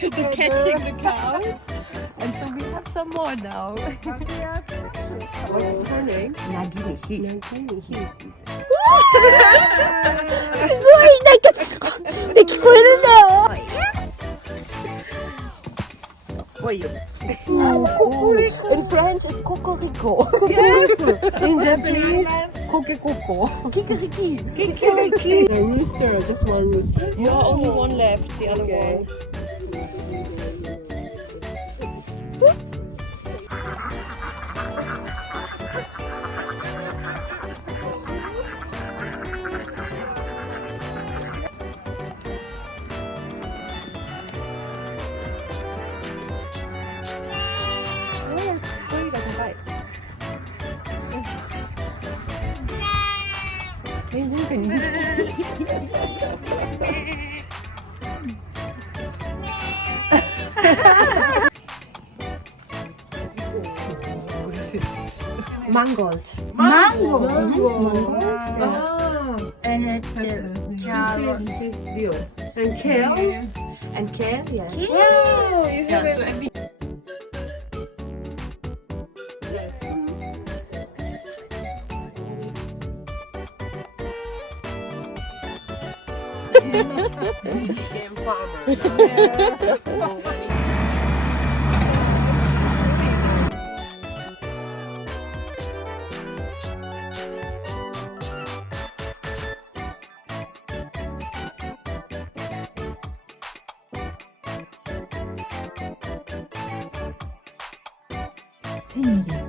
the catching the cows. And so we have some more now. What's her name? Nagini. すごいなんかって聞こえるんだよ。来いよ。In French is cocorico. Yes. In Japanese, kokekoko. Kikeriki. Kikeriki. A rooster, just one rooster. Yeah, only one left. The other one. Mangold. Mango. And carrot. And kale. And kale, yes. Yeah, so every became farmer. 생일이